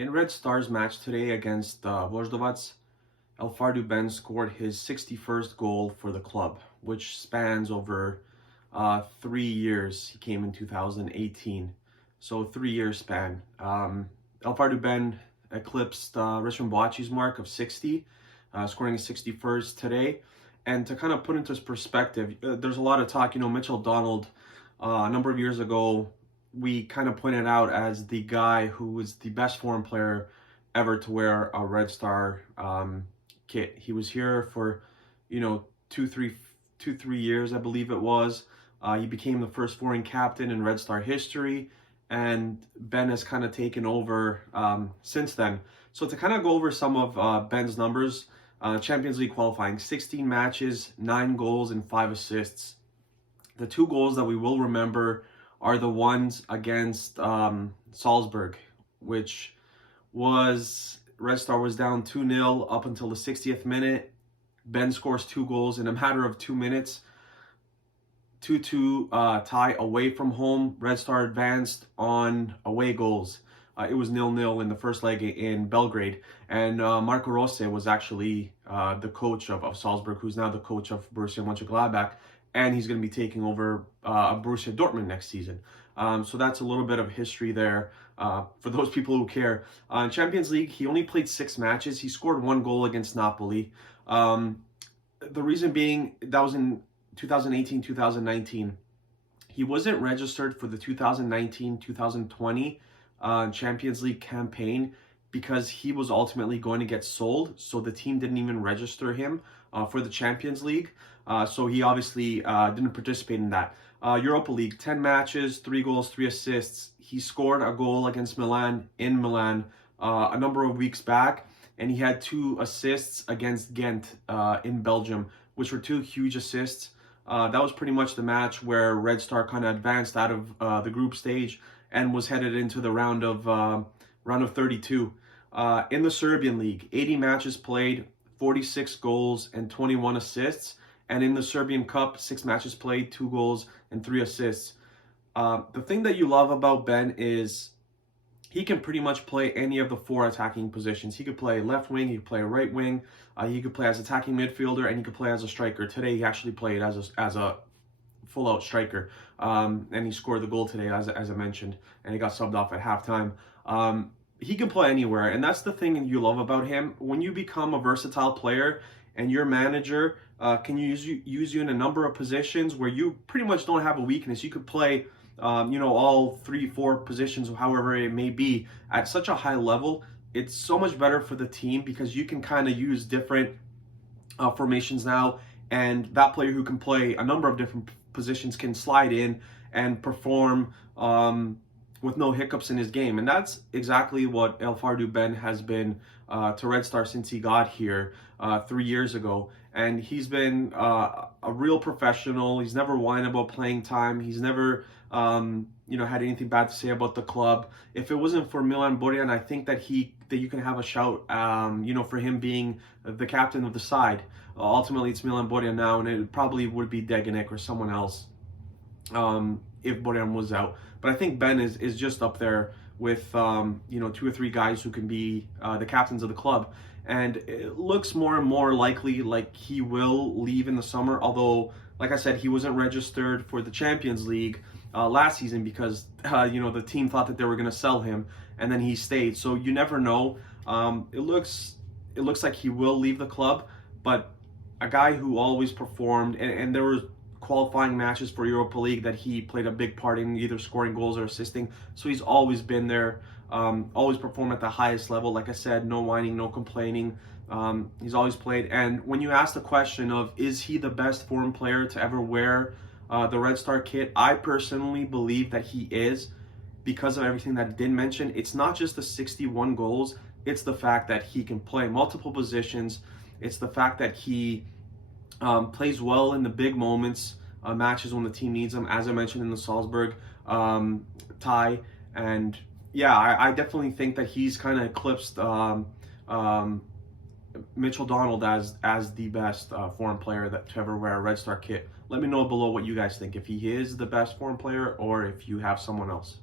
In Red Star's match today against Vojdovac, Fardou Ben scored his 61st goal for the club, which spans over 3 years. He came in 2018, so 3 year span. Fardou Ben eclipsed Richmond Boachi's mark of 60, scoring his 61st today. And to kind of put into perspective, there's a lot of talk. Mitchell Donald, a number of years ago, we kind of pointed out as the guy who was the best foreign player ever to wear a Red Star kit. He was here for, 2, 3 years, I believe it was. He became the first foreign captain in Red Star history, and Ben has kind of taken over since then. So to kind of go over some of Ben's numbers, Champions League qualifying, 16 matches, 9 goals, and 5 assists. The 2 goals that we will remember are the ones against Salzburg, which was, Red Star was down 2-0 up until the 60th minute. Ben scores 2 goals in a matter of 2 minutes. 2-2 tie away from home. Red Star advanced on away goals. It was 0-0 in the first leg in Belgrade. And Marco Rose was actually the coach of Salzburg, who's now the coach of Borussia Mönchengladbach. And he's going to be taking over Borussia Dortmund next season. So that's a little bit of history there for those people who care. In Champions League, he only played 6 matches. He scored 1 goal against Napoli. The reason being, that was in 2018-2019. He wasn't registered for the 2019-2020 Champions League campaign because he was ultimately going to get sold. So the team didn't even register him for the Champions League. So he obviously didn't participate in that. Europa League, 10 matches, 3 goals, 3 assists. He scored a goal against Milan in Milan a number of weeks back, and he had 2 assists against Ghent in Belgium, which were 2 huge assists. That was pretty much the match where Red Star kind of advanced out of the group stage and was headed into the round of 32. In the Serbian League, 80 matches played, 46 goals, and 21 assists. And in the Serbian Cup, 6 matches played, 2 goals, and 3 assists. The thing that you love about Ben is he can pretty much play any of the 4 attacking positions. He could play left wing, he could play right wing, he could play as attacking midfielder, and he could play as a striker. Today, he actually played as a full-out striker, and he scored the goal today, as I mentioned, and he got subbed off at halftime. He can play anywhere, and that's the thing you love about him. When you become a versatile player and your manager can use you in a number of positions where you pretty much don't have a weakness. You could play, all 3-4 positions, however it may be, at such a high level. It's so much better for the team because you can kind of use different formations now, and that player who can play a number of different positions can slide in and perform with no hiccups in his game. And that's exactly what Fardou Ben has been to Red Star since he got here 3 years ago. And he's been a real professional. He's never whined about playing time. He's never, had anything bad to say about the club. If it wasn't for Milan Borjan, I think that you can have a shout, for him being the captain of the side. Ultimately, it's Milan Borjan now, and it probably would be Degenek or someone else if Borjan was out. But I think Ben is just up there with 2 or 3 guys who can be the captains of the club. And it looks more and more likely like he will leave in the summer, although, like I said, he wasn't registered for the Champions League last season because, the team thought that they were going to sell him, and then he stayed. So you never know. It looks like he will leave the club, but a guy who always performed, and there were qualifying matches for Europa League that he played a big part in, either scoring goals or assisting. So he's always been there, always performed at the highest level. Like I said, no whining, no complaining. He's always played. And when you ask the question of, is he the best foreign player to ever wear the Red Star kit, I personally believe that he is, because of everything that I did mention. It's not just the 61 goals, it's the fact that he can play multiple positions. It's the fact that he plays well in the big moments, matches when the team needs him, as I mentioned in the Salzburg tie. And yeah, I definitely think that he's kind of eclipsed Mitchell Donald as the best foreign player that to ever wear a Red Star kit. Let me know below what you guys think, if he is the best foreign player or if you have someone else.